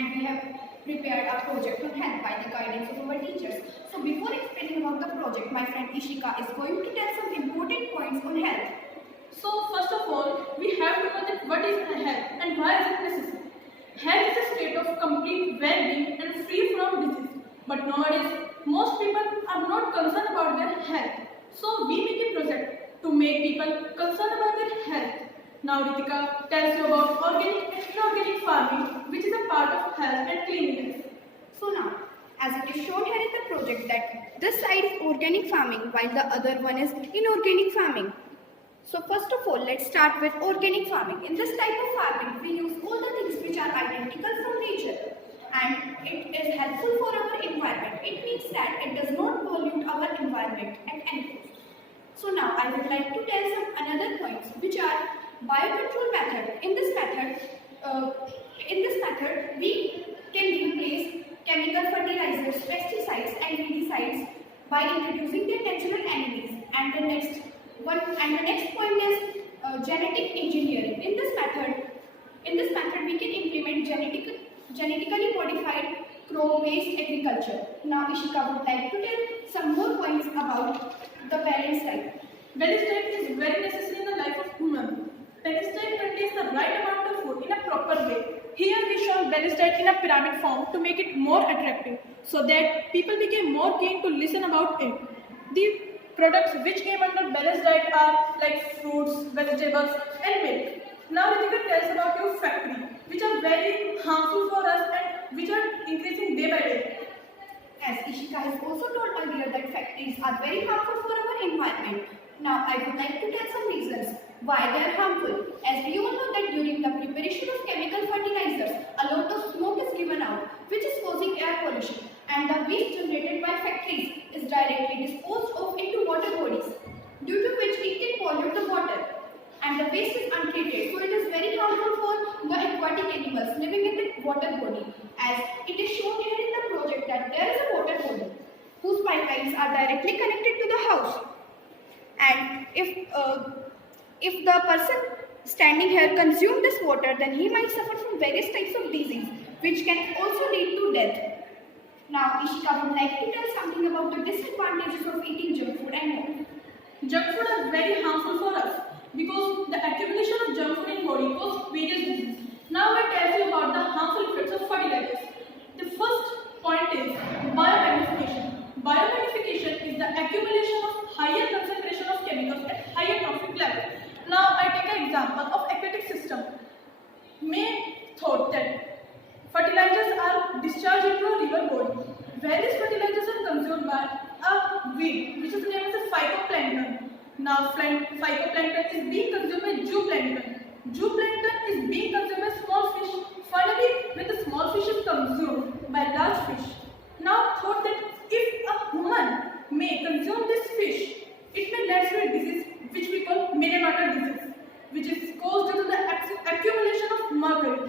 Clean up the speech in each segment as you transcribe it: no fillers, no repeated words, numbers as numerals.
and we have prepared a project on health by the guidance of our teachers. So before explaining about the project, my friend Ishika is going to tell some important points on health. So first of all, we have to know that what is health and why is it necessary. Health is a state of complete well-being and free from disease. But nowadays, most people are not concerned about their health. So we make a project to make people concerned about their health. Now Ritika tells you about organic and inorganic farming, which is a part of health and cleanliness. So now, as it is shown here in the project that this side is organic farming while the other one is inorganic farming. So first of all, let's start with organic farming. In this type of farming, we use all the things which are identical from nature and it is helpful for our environment. It means that it does not pollute our environment at any cost. So now I would like to tell some another points which are biocontrol method. In this method, we can replace chemical fertilizers, pesticides and weedicides by introducing their natural enemies. And the next point is genetic engineering. In this method we can implement genetically modified crop-based agriculture. Now Ishika would like to tell some more points about the balanced diet. Balanced diet is very necessary in the life of human. Balanced diet contains the right amount of food in a proper way. Here we show balanced diet in a pyramid form to make it more attractive, so that people became more keen to listen about it. The products which came under balanced diet are like fruits, vegetables and milk. Now Ritika tells about your factory, which are very harmful for us and which are increasing day by day. As Ishika has also told earlier that factories are very harmful for our environment. Now I would like to tell some reasons why they are harmful. As we all know that during the preparation of chemical fertilizers, a lot of smoke is given out, which is causing air pollution, and the waste generated by factories is directly disposed of into water bodies, due to which it can pollute the water. And the waste is untreated, so it is very harmful for the aquatic animals living in the water body. As it is shown here in the project that there is a water body whose pipelines are directly connected to the house. And if the person standing here consume this water, then he might suffer from various types of disease, which can also lead to death. Now Ishika would like to tell something about the disadvantages of eating junk food and more. Junk food are very harmful for us because the accumulation of junk food in body causes various diseases. Now I tell you about the harmful effects of fertilizers. The first point is biomagnification. Biomagnification is the accumulation of higher concentration of chemicals at higher toxic level. Now I take an example of aquatic system. May thought that fertilizers are discharged into a river body. Various fertilizers are consumed by a weed which is named as a phytoplankton. Now phytoplankton is being consumed by zooplankton. Zooplankton is being consumed by small fish. Finally, when the small fish is consumed by large fish. Now thought that if a human may consume this fish, it may lead to a disease which we call Minimator disease, which is caused due to the accumulation of mercury,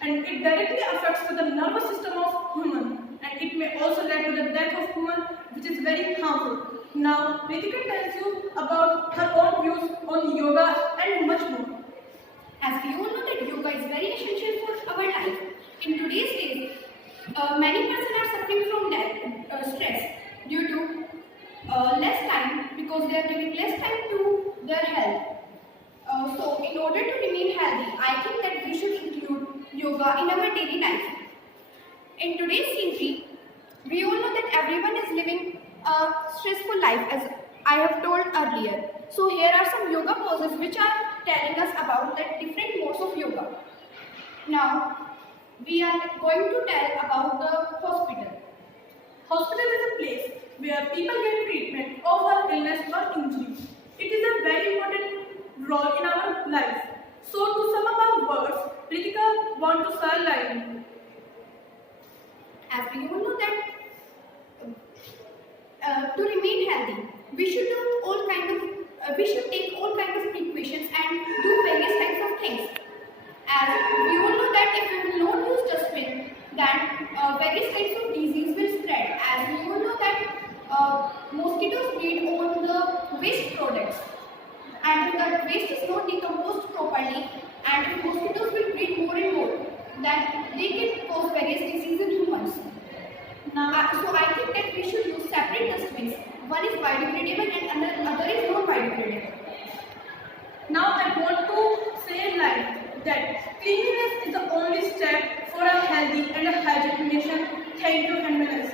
and it directly affects to the nervous system of human, and it may also lead to the death of human, which is very harmful. Now Ritika tells you about her own views on yoga and much more. As we all know that yoga is very essential for our life. In today's days, many persons are suffering from stress due to less time, because they are giving less time to their health. So in order to remain healthy, I think that we should include yoga in our daily life. In today's century, we all know that everyone is living a stressful life, as I have told earlier. So here are some yoga poses which are telling us about the different modes of yoga. Now we are going to tell about the hospital. Hospital is a place where people get treatment of an illness or injury. It is a very important role in our life. So to sum up our words, Ritika want to say like, as we all know that to remain healthy, we should take all kinds of precautions and do various types of things. As we all know that if we will not use dustbin, then various types of disease will spread. As we all know that mosquitoes breed on the waste products, and if that waste is not decomposed properly, and if mosquitoes will breed more and more, that they can cause various diseases in humans. Now, So I think that we should use separate dustbins. One is biodegradable and another is non-biodegradable. now I want to say like that cleanliness is the only step for a healthy and a hygienic nation. Thank you and have a nice day.